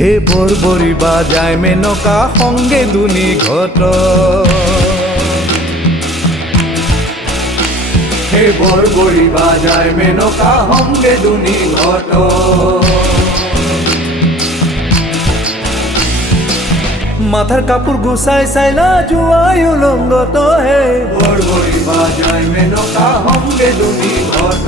হে বৰবৰি বাজায় মেনকা সংগে দুনি ঘট হে বৰবৰি বাজায় মেনকা সংগে দুনি ঘট মাথার কাপড় গুছাই চাইলা জুয়াই উলঙ্গত হে বরবরি বাজায় মেনকা সংগে দুনি ঘট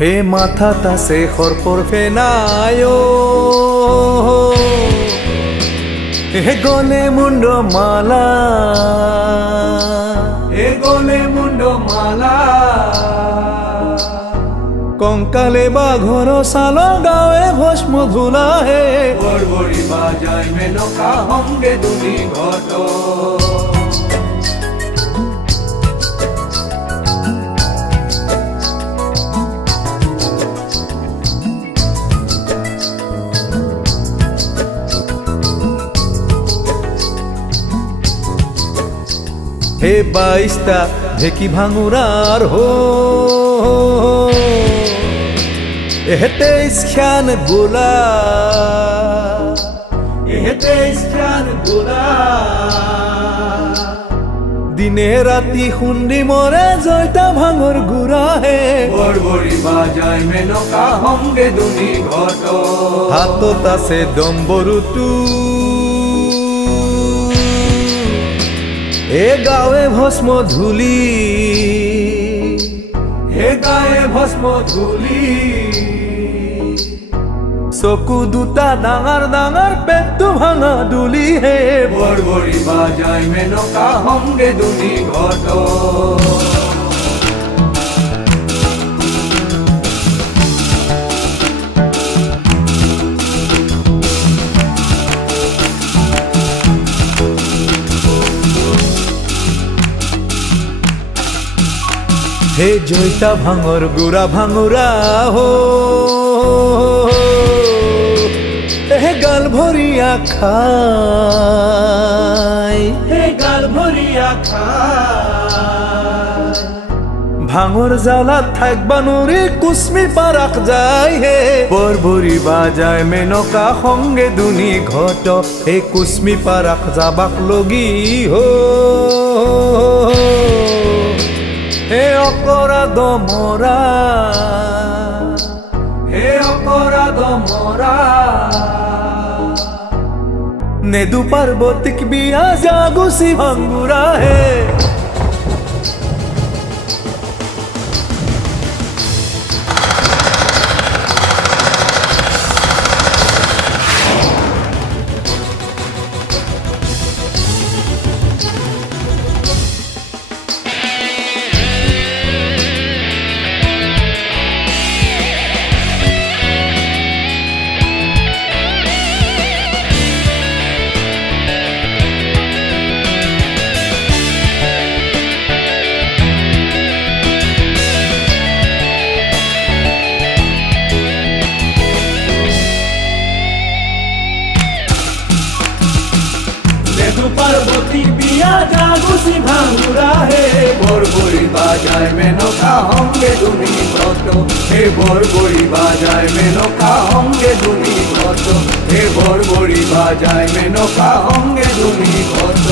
হে মাথা তাসে খরপর ফেনায়ো হে গলে মুন্ড মালা হে গলে মুন্ড মালা কঙ্কালে বাঘর সাল গাঁৱে ভস্ম ধুলা হে বরবরি বাজায় মেনকা সংগে দুনি ঘট হে বাইশটা ঢেকি ভাঙুরার হো এহেতে ইস্খান গোলা এহেতে ইস্খান গোলা দিনে রাতি খুন্দি মরে জয়টা ভাঙর গুড়া হে বরবরি বাজায় মেনকা সংগে দুনি ঘট হাতত আছে ডম্বৰুটো হে গাঁৱে ভস্ম ধুলি হে গাঁৱে ভস্ম ধুলি চকু দুটা ডাঙৰ ডাঙৰ পেটটো ভাঙা দুলি হে বৰবৰি বাজায় মেনকা সংগে দুনি ঘট হে জয়তা ভাঙর গুড়া ভাঙুরা হো হে গাল ভরিয়া খাই হে গাল ভরিয়া খাই ভাঙর জালাত থাকবা নুরি কুসমি পারাক যায় হে বরবরি বাজায় মেনকা সংগে দুনি ঘট হে কুসমি পারাক যাবাক লগি হো হে অপরাধ মরা হে অপরাধ মরা নেদু পার্বতিক বিয়া জাগুসি ভাঙ্গুরা হে পার্বতী বিয়া জাগুসি ভাঙ্গুরা হে বরবরি বাজায় মেনকা সংগে দুনি ঘট হে বরবরি বাজায় মেনকা সংগে দুনি ঘট হে বরবরি বাজায় মেনকা সংগে দুনি ঘট